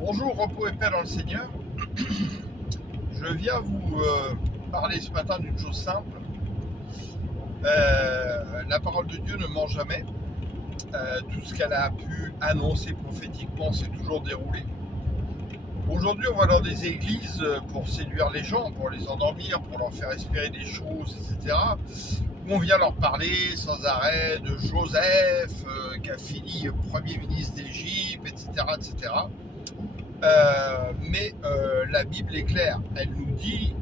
Bonjour, repos et paix dans le Seigneur. Je viens vous parler ce matin d'une chose simple. La parole de Dieu ne ment jamais. Tout ce qu'elle a pu annoncer prophétiquement s'est toujours déroulé. Aujourd'hui, on va dans des églises pour séduire les gens, pour les endormir, pour leur faire espérer des choses, etc. Où on vient leur parler sans arrêt de Joseph, qui a fini Premier ministre d'Égypte, etc., etc. Mais la Bible est claire. Elle nous dit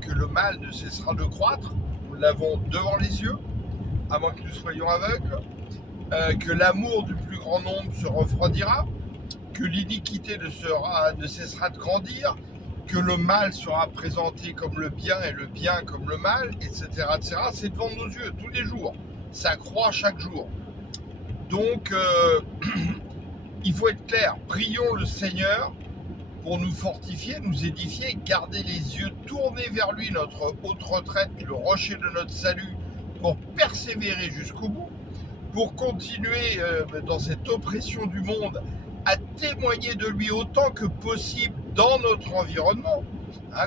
que le mal ne cessera de croître. Nous l'avons devant les yeux, à moins que nous soyons aveugles. Que l'amour du plus grand nombre se refroidira, que l'iniquité ne cessera de grandir, que le mal sera présenté comme le bien et le bien comme le mal, etc., etc. C'est devant nos yeux tous les jours. Ça croît chaque jour. Donc, il faut être clair. Prions le Seigneur pour nous fortifier, nous édifier, garder les yeux tournés vers lui, notre haute retraite, le rocher de notre salut, pour persévérer jusqu'au bout, pour continuer dans cette oppression du monde, à témoigner de lui autant que possible dans notre environnement,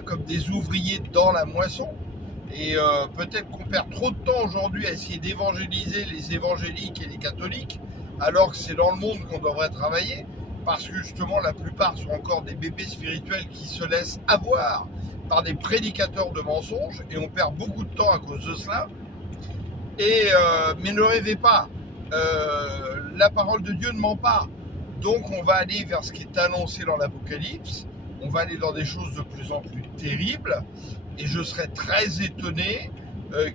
comme des ouvriers dans la moisson. Et peut-être qu'on perd trop de temps aujourd'hui à essayer d'évangéliser les évangéliques et les catholiques, alors que c'est dans le monde qu'on devrait travailler, parce que justement la plupart sont encore des bébés spirituels qui se laissent avoir par des prédicateurs de mensonges, et on perd beaucoup de temps à cause de cela. Mais ne rêvez pas, la parole de Dieu ne ment pas. Donc on va aller vers ce qui est annoncé dans l'Apocalypse, on va aller dans des choses de plus en plus terribles, et je serais très étonné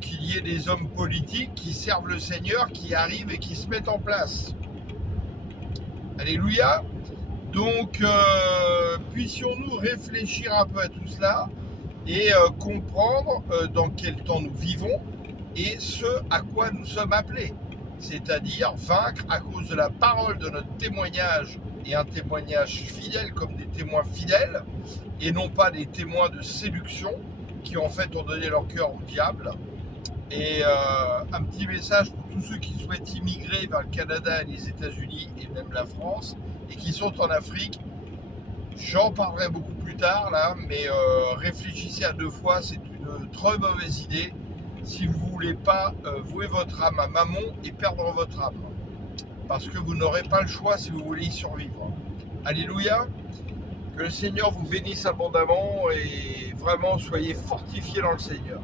qu'il y ait des hommes politiques qui servent le Seigneur, qui arrivent et qui se mettent en place. Alléluia. Donc puissions-nous réfléchir un peu à tout cela et comprendre dans quel temps nous vivons et ce à quoi nous sommes appelés. C'est-à-dire vaincre à cause de la parole de notre témoignage, et un témoignage fidèle comme des témoins fidèles, et non pas des témoins de séduction qui en fait ont donné leur cœur au diable. Et un petit message pour tous ceux qui souhaitent immigrer vers le Canada et les États-Unis et même la France et qui sont en Afrique. J'en parlerai beaucoup plus tard là, mais réfléchissez à deux fois, c'est une très mauvaise idée si vous ne voulez pas vouer votre âme à Mammon et perdre votre âme. Parce que vous n'aurez pas le choix si vous voulez y survivre. Alléluia. Que le Seigneur vous bénisse abondamment et vraiment soyez fortifiés dans le Seigneur.